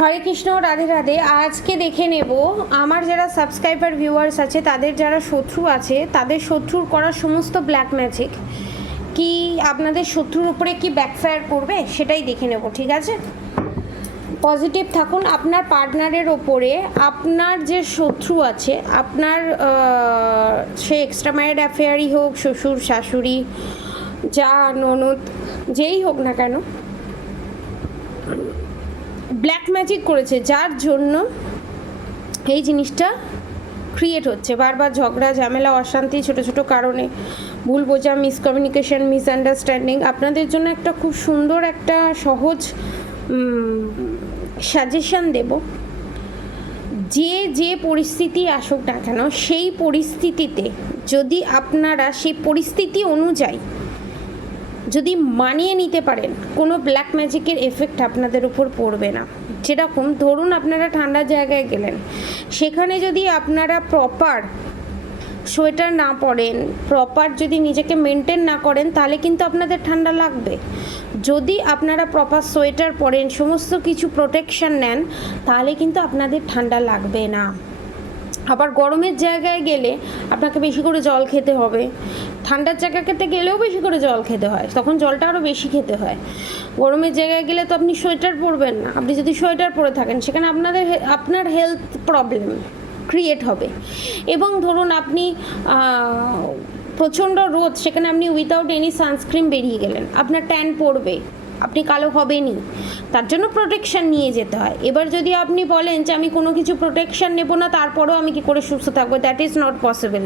হরে কৃষ্ণ, রাধে রাধে। আজকে দেখে নেব আমার যারা সাবস্ক্রাইবার ভিউয়ার্স আছে, তাদের যারা শত্রু আছে, তাদের শত্রুর করা সমস্ত ব্ল্যাক ম্যাজিক কি আপনাদের শত্রুর উপরে কি ব্যাকফায়ার করবে সেটাই দেখে নেব। ঠিক আছে, পজিটিভ থাকুন। আপনার পার্টনারের ওপরে আপনার যে শত্রু আছে, আপনার সে এক্সট্রা ম্যারিড অ্যাফেয়ারই হোক, শ্বশুর শাশুড়ি, যা ননদ, যেই হোক না কেন, ব্ল্যাক ম্যাজিক করেছে, যার জন্য এই জিনিসটা ক্রিয়েট হচ্ছে। বারবার ঝগড়া, ঝামেলা, অশান্তি, ছোট ছোট কারণে ভুল বোঝা, মিসকমিউনিকেশন, মিসআন্ডারস্ট্যান্ডিং। আপনাদের জন্য একটা খুব সুন্দর একটা সহজ সাজেশন দেব। যে পরিস্থিতি আসুক না কেন, সেই পরিস্থিতিতে যদি আপনারা সেই পরিস্থিতি অনুযায়ী যদি মানিয়ে নিতে পারেন, কোনো ব্ল্যাক ম্যাজিকের এফেক্ট আপনাদের উপর পড়বে না। যেরকম ধরুন আপনারা ঠান্ডার জায়গায় গেলেন, সেখানে যদি আপনারা প্রপার সোয়েটার না পরেন, প্রপার যদি নিজেকে মেনটেন না করেন, তাহলে কিন্তু আপনাদের ঠান্ডা লাগবে। যদি আপনারা প্রপার সোয়েটার পরেন, সমস্ত কিছু প্রোটেকশন নেন, তাহলে কিন্তু আপনাদের ঠান্ডা লাগবে না। আবার গরমের জায়গায় গেলে আপনাকে বেশি করে জল খেতে হবে। ঠান্ডার জায়গাতে গেলেও বেশি করে জল খেতে হয়, তখন জলটা আরও বেশি খেতে হয়। গরমের জায়গায় গেলে তো আপনি সোয়েটার পরবেন না। আপনি যদি সোয়েটার পরে থাকেন, সেখানে আপনার হেলথ প্রবলেম ক্রিয়েট হবে। এবং ধরুন আপনি প্রচণ্ড রোদ, সেখানে আপনি উইথাউট এনি সানস্ক্রিন বেরিয়ে গেলেন, আপনার ট্যান পড়বে, আপনি কালো হবেনই। তার জন্য প্রোটেকশান নিয়ে যেতে হয়। এবার যদি আপনি বলেন যে আমি কোনো কিছু প্রোটেকশান নেব না, তারপরেও আমি কী করে সুস্থ থাকবো, that is not possible.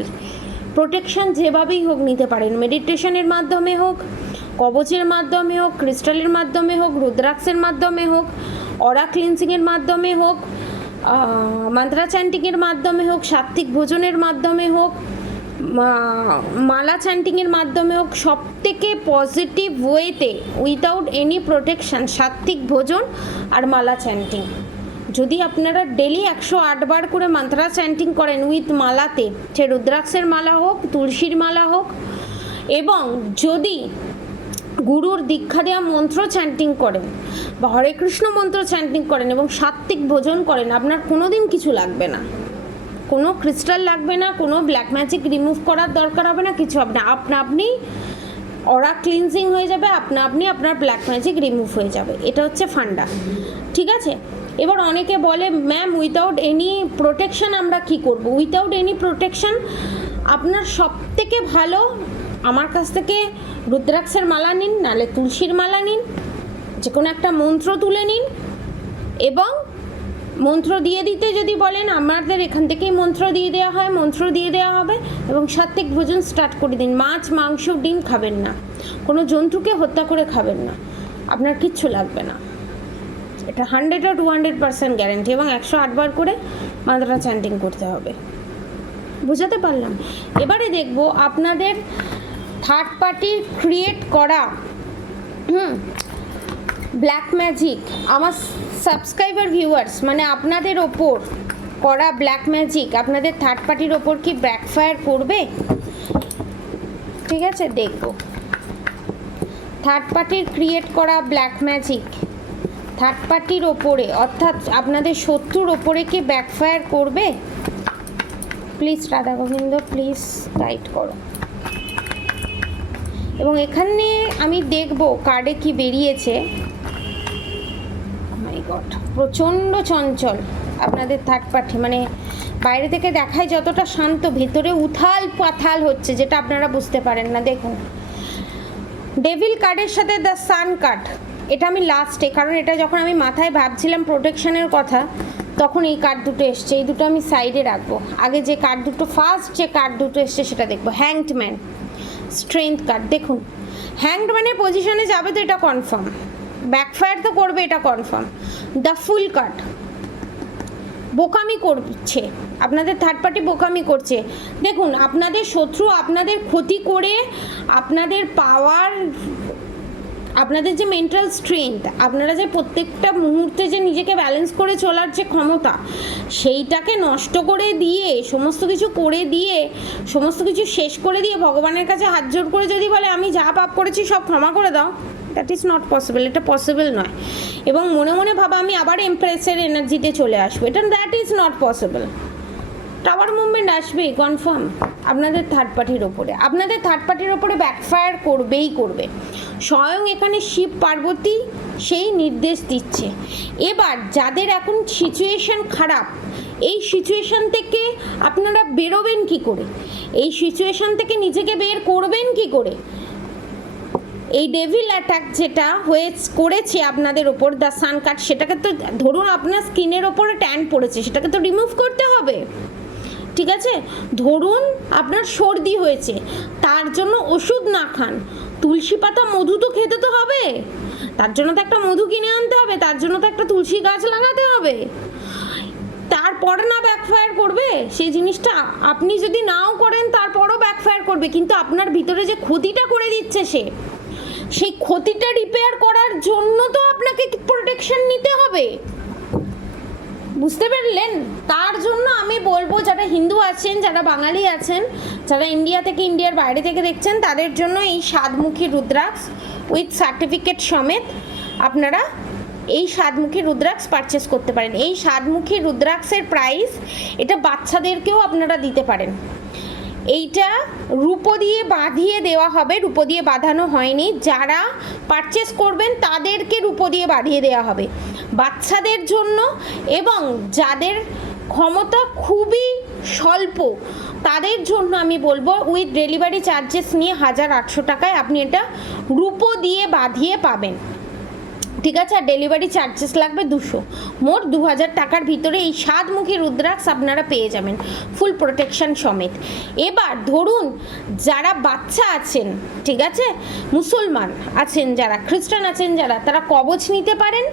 Protection যেভাবেই হোক নিতে পারেন, মেডিটেশনের মাধ্যমে হোক, কবচের মাধ্যমে হোক, ক্রিস্টালের মাধ্যমে হোক, রুদ্রাক্ষের মাধ্যমে হোক, অরা ক্লিনসিংয়ের মাধ্যমে হোক, মন্ত্রা চ্যান্টিংয়ের মাধ্যমে হোক, সাত্ত্বিক ভোজনের মাধ্যমে হোক, মালা চ্যান্টিংয়ের মাধ্যমে হোক, সব থেকে পজিটিভ ওয়েতে উইথাউট এনি প্রোটেকশান সাত্ত্বিক ভোজন আর মালা চ্যান্টিং। যদি আপনারা ডেলি 108 বার করে মন্ত্রা চ্যান্টিং করেন উইথ মালাতে, সে রুদ্রাক্ষের মালা হোক, তুলসীর মালা হোক, এবং যদি গুরুর দীক্ষা দেওয়া মন্ত্র চ্যান্টিং করেন বা হরে কৃষ্ণ মন্ত্র চ্যান্টিং করেন এবং সাত্ত্বিক ভোজন করেন, আপনার কোনো দিন কিছু লাগবে না, কোনো ক্রিস্টাল লাগবে না, কোনো ব্ল্যাক ম্যাজিক রিমুভ করার দরকার হবে না, কিছু হবে না। আপনি অরা ক্লিনজিং হয়ে যাবে, আপনি আপনার ব্ল্যাক ম্যাজিক রিমুভ হয়ে যাবে। এটা হচ্ছে ফান্ডা। ঠিক আছে, এবার অনেকে বলে ম্যাম উইথাউট এনি প্রোটেকশান আমরা কি করব? উইথাউট এনি প্রোটেকশান আপনার সব থেকে ভালো আমার কাছ থেকে রুদ্রাক্ষের মালা নিন, নালে তুলসীর মালা নিন, যে কোনো একটা মন্ত্র তুলে নিন, এবং মন্ত্র দিয়ে দিতে যদি বলেন, আমাদের এখান থেকেই মন্ত্র দিয়ে দেওয়া হয়, মন্ত্র দিয়ে দেওয়া হবে, এবং সাত্ত্বিক ভোজন স্টার্ট করে দিন। মাছ, মাংস, ডিম খাবেন না, কোনো জন্তুকে হত্যা করে খাবেন না, আপনার কিচ্ছু লাগবে না। এটা 100 or 200% গ্যারেন্টি। এবং 108 বার করে মন্ত্র চ্যান্টিং করতে হবে। বুঝাতে পারলাম? এবারে দেখব আপনাদের থার্ড পার্টি ক্রিয়েট করা ব্ল্যাক ম্যাজিক, আমার সাবস্ক্রাইবার ভিউয়ার্স মানে আপনাদের ওপর করা ব্ল্যাক ম্যাজিক আপনাদের থার্ড পার্টির ওপর কি ব্যাকফায়ার করবে। ঠিক আছে, দেখব থার্ড পার্টির ক্রিয়েট করা ব্ল্যাক ম্যাজিক থার্ড পার্টির ওপরে, অর্থাৎ আপনাদের শত্রুর ওপরে কি ব্যাকফায়ার করবে। Please Radha Gobinda, please guide করো। এবং এখানে আমি দেখব কার্ডে কি বেরিয়েছে। প্রচণ্ড চঞ্চল আপনাদের থার্ড পার্টি, মানে বাইরে থেকে দেখায় যতটা শান্ত, ভেতরে উথাল পাথাল হচ্ছে, যেটা আপনারা বুঝতে পারেন না। দেখুন ডেভিল কার্ডের সাথে দ্য সান কার্ড, এটা আমি লাস্টে, কারণ এটা যখন আমি মাথায় ভাবছিলাম প্রোটেকশনের কথা, তখন এই কার্ড দুটো এসছে। এই দুটো আমি সাইডে রাখবো। আগে যে কার্ড দুটো, ফার্স্ট যে কার্ড দুটো এসছে সেটা দেখবো। Hanged man, strength card. দেখুন হ্যাংড ম্যানের পজিশনে যাবে তো এটা কনফার্ম, ব্যাকফায়ার তো করবে এটা কনফার্ম। দ্য ফুল কার্ড, বোকামি করছে, আপনাদের থার্ড পার্টি বোকামি করছে। দেখুন আপনাদের শত্রু আপনাদের ক্ষতি করে, আপনাদের পাওয়ার, আপনাদের যে মেন্টাল স্ট্রেংথ, আপনারা যে প্রত্যেকটা মুহূর্তে যে নিজেকে ব্যালেন্স করে চলার যে ক্ষমতা, সেইটাকে নষ্ট করে দিয়ে, সমস্ত কিছু করে দিয়ে, সমস্ত কিছু শেষ করে দিয়ে ভগবানের কাছে হাত জোড় করে যদি বলে আমি যা পাপ করেছি সব ক্ষমা করে দাও, দ্যাট ইজ নট পসিবল, এটা পসিবল নয়। এবং মনে মনে ভাবা আমি আবার এমপ্রেসের এনার্জিতে চলে আসবো, এটা that is not possible. Tower movement আসবেই কনফার্ম আপনাদের থার্ড পার্টির ওপরে, আপনাদের থার্ড পার্টির ওপরে ব্যাকফায়ার করবেই করবে। স্বয়ং এখানে শিব পার্বতী সেই নির্দেশ দিচ্ছে। এবার যাদের এখন সিচুয়েশন খারাপ, এই সিচুয়েশন থেকে আপনারা বেরোবেন কি করে, এই সিচুয়েশন থেকে নিজেকে বের করবেন কি করে? এই ডেভিল অ্যাটাক যেটা করেছে আপনাদের ওপর, দ্য সান কার্ড, সেটাকে তো ধরুন আপনার স্কিনের ওপরে ট্যান পড়েছে, সেটাকে তো রিমুভ করতে হবে, ঠিক আছে? ধরুন আপনার সর্দি হয়েছে, তার জন্য ওষুধ না খান, তুলসী পাতা মধু তো খেতে তো হবে, তার জন্য তো একটা মধু কিনে আনতে হবে, তার জন্য তো একটা তুলসী গাছ লাগাতে হবে, তারপরে না ব্যাকফায়ার করবে সেই জিনিসটা? আপনি যদি নাও করেন তারপরও ব্যাকফায়ার করবে, কিন্তু আপনার ভিতরে যে ক্ষতিটা করে দিচ্ছে সেই ক্ষতিটা রিপেয়ার করার জন্য তো আপনাকে প্রোটেকশন নিতে হবে, বুঝতে পারলেন? তার জন্য আমি বলবো যারা হিন্দু আছেন, যারা বাঙালি আছেন, যারা ইন্ডিয়া থেকে ইন্ডিয়ার বাইরে থেকে দেখছেন, তাদের জন্য এই 7মুখী রুদ্রাক্ষ উইথ সার্টিফিকেট সমেত আপনারা এই 7মুখী রুদ্রাক্ষ পারচেস করতে পারেন। এই 7মুখী রুদ্রাক্ষের প্রাইস, এটা বাচ্চাদেরকেও আপনারা দিতে পারেন। এইটা রূপো দিয়ে বাঁধিয়ে দেওয়া হবে, রূপো দিয়ে বাঁধানো হয়নি, যারা পারচেস করবেন তাদেরকে রূপো দিয়ে বাঁধিয়ে দেওয়া হবে বাচ্চাদের জন্য। এবং যাদের ক্ষমতা খুবই স্বল্প তাদের জন্য আমি বলবো উইথ ডেলিভারি চার্জেস নিয়ে 1800 টাকায় আপনি এটা রূপো দিয়ে বাঁধিয়ে পাবেন, ঠিক আছে? আর ডেলিভারি চার্জেস লাগবে 200, মোট 2000 টাকার ভিতরে এই 7মুখী রুদ্রাক্ষ আপনারা পেয়ে যাবেন ফুল প্রোটেকশন সমেত। এবার ধরুন যারা বাচ্চা আছেন, ঠিক আছে, মুসলমান আছেন যারা, খ্রিস্টান আছেন যারা, তারা কবচ নিতে পারেন,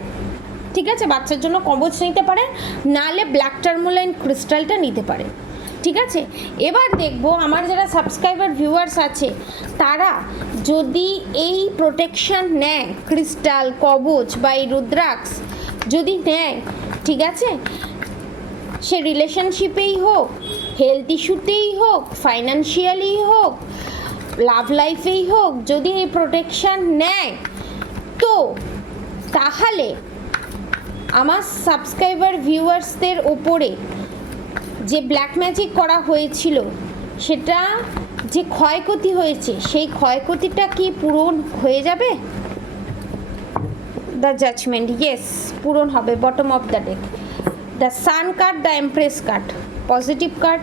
ঠিক আছে? বাচ্চার জন্য কবচ নিতে পারেন, নালে ব্ল্যাক টার্মোলাইন ক্রিস্টালটা নিতে পারেন, ঠিক আছে? এবার দেখব আমার যারা সাবস্ক্রাইবার ভিউয়ার্স আছে তারা যদি এই প্রোটেকশন নেয়, ক্রিস্টাল, কবচ বা এই রুদ্রাক্ষ যদি নেয়, ঠিক আছে, সে রিলেশনশিপেই হোক, হেলথ ইস্যুতেই হোক, ফাইন্যান্সিয়ালি হোক, লাভ লাইফেই হোক, যদি এই প্রোটেকশন নেয় তো তাহলে আমার সাবস্ক্রাইবার ভিউয়ার্সদের ওপরে যে ব্ল্যাক ম্যাজিক করা হয়েছিল, সেটা যে ক্ষয়ক্ষতি হয়েছে সেই ক্ষয়ক্ষতিটা কি পূরণ হয়ে যাবে? দ্য জাজমেন্ট, ইয়েস, পূরণ হবে। Bottom of the deck the sun card, the empress card, positive card.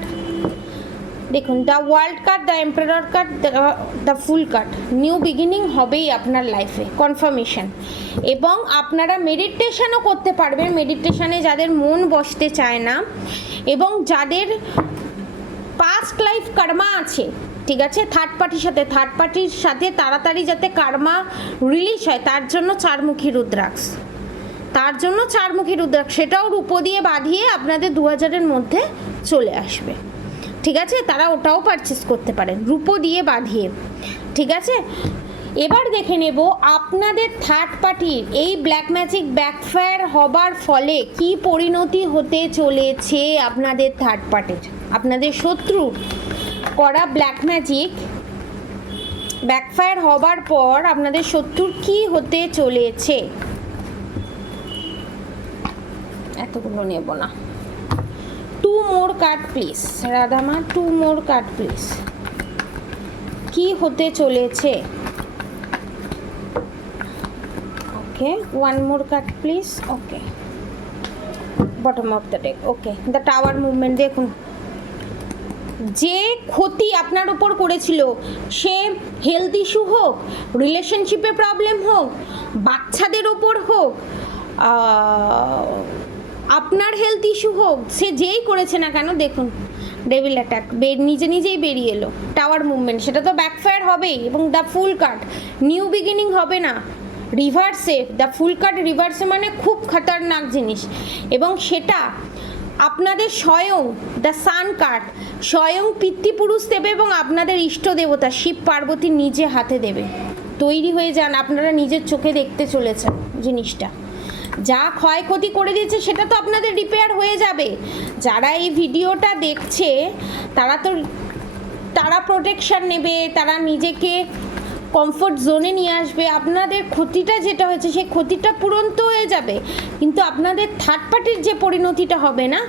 দেখুন the world card, the emperor card, the fool card. New beginning হবেই আপনার লাইফে, কনফার্মেশন। এবং আপনারা মেডিটেশনও করতে পারবেন, মেডিটেশনে যাদের মন বসতে চায় না এবং যাদের পাস্ট লাইফ কার্মা আছে, ঠিক আছে, থার্ড পার্টির সাথে তাড়াতাড়ি যাতে কার্মা রিলিজ হয় তার জন্য 4মুখী রুদ্রাক্ষ, সেটাও রূপো দিয়ে বাঁধিয়ে আপনাদের 2000-এর মধ্যে চলে আসবে, ঠিক আছে? তারা ওটাও পারচেস করতে পারেন রূপো দিয়ে বাঁধিয়ে, ঠিক আছে? এবার দেখে নেব আপনাদের থার্ড পার্টির এই ব্ল্যাক ম্যাজিক ব্যাকফায়ার হবার ফলে কি পরিণতি হতে চলেছে আপনাদের থার্ড পার্টির। আপনাদের শত্রু করা ব্ল্যাক ম্যাজিক ব্যাকফায়ার হবার পর আপনাদের শত্রুর কি হতে চলেছে, এতগুলো নেব না। 2 more card please, রাধামা, 2 more card please। কি হতে চলেছে? ওকে, 1 more card please। Okay, bottom of the day. Okay, the tower movement. দেখুন যে ক্ষতি আপনার উপর করেছিল, সে হেলথ ইস্যু হোক, রিলেশনশিপে প্রবলেম হোক, বাচ্চাদের ওপর হোক, আপনার হেলথ ইস্যু হোক, সে যেই করেছে না কেন, দেখুন ডেভিল অ্যাটাক নিজেই বেরিয়ে এলো। টাওয়ার মুভমেন্ট, সেটা তো ব্যাকফায়ার হবেই। এবং the fool card, new beginning হবে না, রিভার্সে। দ্য ফুল কার্ড রিভার্সে মানে খুব খতরনাক জিনিস, এবং সেটা আপনাদের স্বয়ং দ্য সান কার্ড স্বয়ং পিতৃপুরুষ দেবে এবং আপনাদের ইষ্ট দেবতা শিব পার্বতী নিজে হাতে দেবে। তৈরি হয়ে যান, আপনারা নিজের চোখে দেখতে চলেছেন জিনিসটা। যা ক্ষয়ক্ষতি করে দিয়েছে সেটা তো আপনাদের রিপেয়ার হয়ে যাবে। যারা এই ভিডিওটা দেখছে তারা প্রোটেকশন নেবে, তারা নিজেকে কমফোর্ট জোনে নিয়ে আসবে। আপনাদের ক্ষতিটা যেটা হয়েছে সেই ক্ষতিটা পূরণ তো হয়ে যাবে, কিন্তু আপনাদের থার্ড পার্টির যে পরিণতিটা হবে না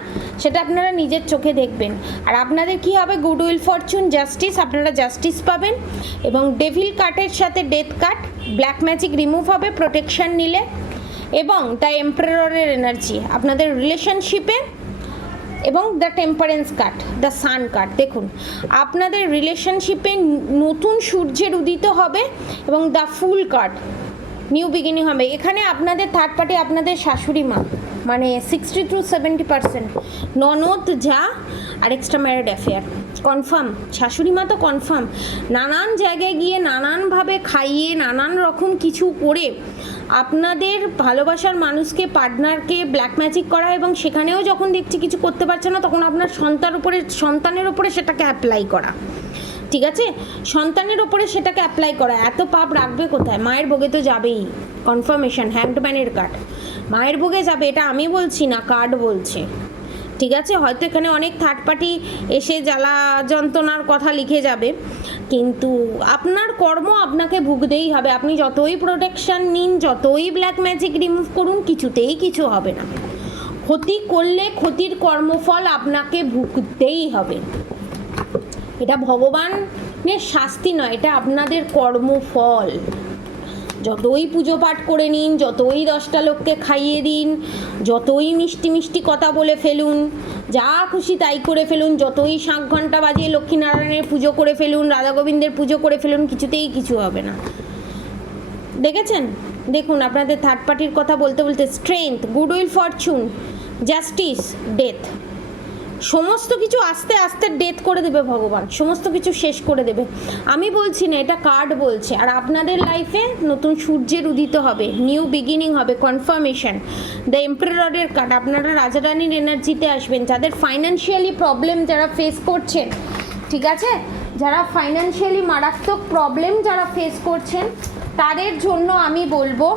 সেটা আপনারা নিজের চোখে দেখবেন। আর আপনাদের কি হবে, গুডউইল, ফরচুন, জাস্টিস, আপনারা জাস্টিস পাবেন। এবং ডেভিল কার্ডের সাথে death card, black magic remove হবে প্রোটেকশন নিলে। এবং দ্য এম্পারারের এনার্জি আপনাদের রিলেশনশিপে, এবং the temperance card, the sun card. দেখুন আপনাদের রিলেশনশিপে নতুন সূর্যের উদিত হবে, এবং the fool card, new beginning হবে। এখানে আপনাদের থার্ড পার্টি আপনাদের শাশুড়ি মা, মানে 60 to 70%, ননদ, যা, আর এক্সট্রা ম্যারিড অ্যাফেয়ার কনফার্ম। শাশুড়ি মা তো কনফার্ম, নানান জায়গায় গিয়ে নানানভাবে খাইয়ে নানান রকম কিছু করে আপনাদের ভালোবাসার মানুষকে, পার্টনারকে ব্ল্যাক ম্যাজিক করা, এবং সেখানেও যখন দেখছি কিছু করতে পারছে না তখন আপনার সন্তানের উপরে সেটাকে অ্যাপ্লাই করা। ঠিক আছে, সন্তানের ওপরে সেটাকে অ্যাপ্লাই করা। এত পাপ রাখবে কোথায়? মায়ের ভোগে তো যাবেই, কনফার্মেশন, হ্যান্ডম্যানের কার্ড, মায়ের ভোগে যাবে। এটা আমি বলছি না, কার্ড বলছে। ঠিক আছে, হয়তো এখানে অনেক থার্ড পার্টি এসে জ্বালা যন্ত্রণার কথা লিখে যাবে, কিন্তু আপনার কর্ম আপনাকে ভুগতেই হবে। আপনি যতই প্রোটেকশন নিন, যতই ব্ল্যাক ম্যাজিক রিমুভ করুন, কিছুতেই কিছু হবে না। ক্ষতি করলে ক্ষতির কর্মফল আপনাকে ভুগতেই হবে। এটা ভগবানের শাস্তি নয়, এটা আপনাদের কর্মফল। যতই পুজো পাঠ করে নিন, যতই 10টা লোককে খাইয়ে দিন, যতই মিষ্টি মিষ্টি কথা বলে ফেলুন, যা খুশি তাই করে ফেলুন, যতই শাঁখ ঘন্টা বাজিয়ে লক্ষ্মীনারায়ণের পুজো করে ফেলুন, রাধা গোবিন্দের পুজো করে ফেলুন, কিছুতেই কিছু হবে না। দেখেছেন? দেখুন আপনাদের থার্ড পার্টির কথা বলতে বলতে strength, goodwill, Fortune, justice, death, সমস্ত কিছু আস্তে আস্তে ডেথ করে দেবে ভগবান, সমস্ত কিছু শেষ করে দেবে। আমি বলছি না, এটা কার্ড বলছে। আর আপনাদের লাইফে নতুন সূর্যের উদিত হবে, নিউ বিগিনিং হবে, কনফার্মেশন, দ্য এম্পারারের কার্ড। আপনারা রাজা রানীর এনার্জিতে আসবেন। যাদের ফাইন্যান্সিয়ালি প্রবলেম যারা ফেস করছেন, ঠিক আছে, যারা ফাইন্যান্সিয়ালি মারাত্মক প্রবলেম যারা ফেস করছেন, তাদের জন্য আমি বলবো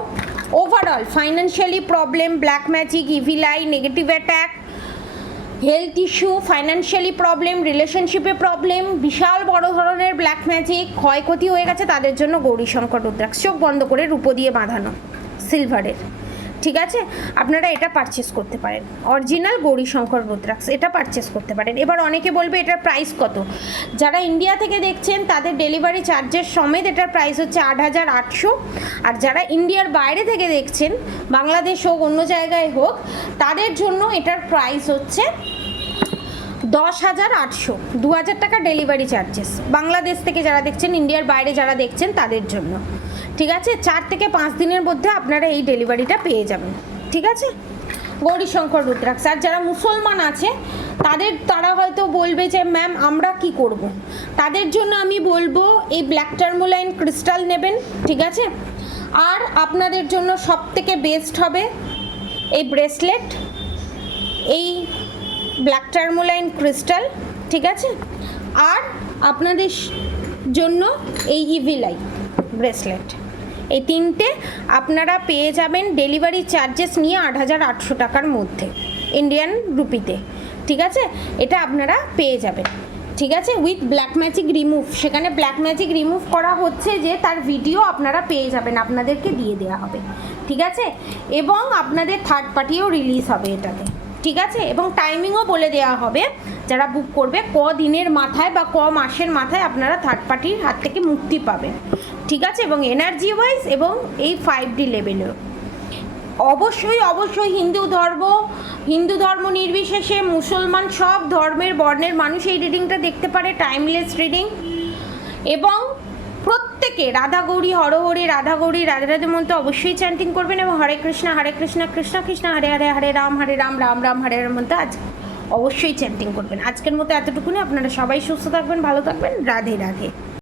overall financially problem, black magic, evil I, negative attack, health issue, financially problem, রিলেশনশিপে প্রবলেম, বিশাল বড় ধরনের ব্ল্যাক ম্যাজিক, ক্ষয়ক্ষতি হয়ে গেছে, তাদের জন্য গৌরীশঙ্কর রুদ্রাক্ষ, চোখ বন্ধ করে রূপো দিয়ে বাঁধানো, সিলভারের। ঠিক আছে, আপনারা এটা পারচেস করতে পারেন, অরিজিনাল গৌরীশঙ্কর রুদ্রাক্ষ, এটা পারচেস করতে পারেন। এবার অনেকে বলবে এটার প্রাইস কত? যারা ইন্ডিয়া থেকে দেখছেন তাদের ডেলিভারি চার্জেস সমেত এটার প্রাইস হচ্ছে 8,800। আর যারা ইন্ডিয়ার বাইরে থেকে দেখছেন, বাংলাদেশ হোক অন্য জায়গায় হোক, তাদের জন্য এটার প্রাইস হচ্ছে 10,800, 2,000 টাকা ডেলিভারি চার্জেস। বাংলাদেশ থেকে যারা দেখছেন, ইন্ডিয়ার বাইরে যারা দেখছেন তাদের জন্য। ঠিক আছে, 4 থেকে 5 দিনের মধ্যে আপনারা এই ডেলিভারিটা পেয়ে যাবেন। ঠিক আছে, গৌরীশঙ্কর রুদ্রাক্ষ। আর যারা মুসলমান আছে তারা হয়তো বলবে যে ম্যাম আমরা কি করব, তাদের জন্য আমি বলবো এই ব্ল্যাক টার্মোলাইন ক্রিস্টাল নেবেন। ঠিক আছে, আর আপনাদের জন্য সব থেকে বেস্ট হবে এই ব্রেসলেট, এই ব্ল্যাক টার্মোলাইন ক্রিস্টাল। ঠিক আছে, আর আপনাদের জন্য এই ইভিল আই ব্রেসলেট, এই 3টে আপনারা পেয়ে যাবেন ডেলিভারি চার্জেস নিয়ে 8,800 টাকার মধ্যে ইন্ডিয়ান রুপিতে। ঠিক আছে, এটা আপনারা পেয়ে যাবেন। ঠিক আছে, উইথ ব্ল্যাক ম্যাজিক রিমুভ। সেখানে ব্ল্যাক ম্যাজিক রিমুভ করা হচ্ছে যে তার ভিডিও আপনারা পেয়ে যাবেন, আপনাদেরকে দিয়ে দেওয়া হবে। ঠিক আছে, এবং আপনাদের থার্ড পার্টিও রিলিজ হবে এটাতে। ঠিক আছে, এবং টাইমিংও বলে দেওয়া হবে যারা বুক করবে, দিনের মাথায় বা মাসের মাথায় আপনারা থার্ড পার্টির হাত থেকে মুক্তি পাবেন। ঠিক আছে, এবং এনার্জি ওয়াইজ এবং এই 5D লেভেলেও অবশ্যই হিন্দু ধর্ম নির্বিশেষে মুসলমান সব ধর্মের বর্ণের মানুষ এই রিডিংটা দেখতে পারে, টাইমলেস রিডিং। এবং প্রত্যেকে রাধা গৌরী হরহরি, রাধা গৌরী রাধে রাধে মন্ত্র অবশ্যই চ্যান্টিং করবেন, এবং হরে কৃষ্ণ কৃষ্ণ কৃষ্ণ হরে হরে, হরে রাম রাম রাম হরে হরে মন্ত্র আজ অবশ্যই চ্যান্টিং করবেন। আজকের মতো এতটুকুনি। আপনারা সবাই সুস্থ থাকবেন, ভালো থাকবেন, রাধে রাধে।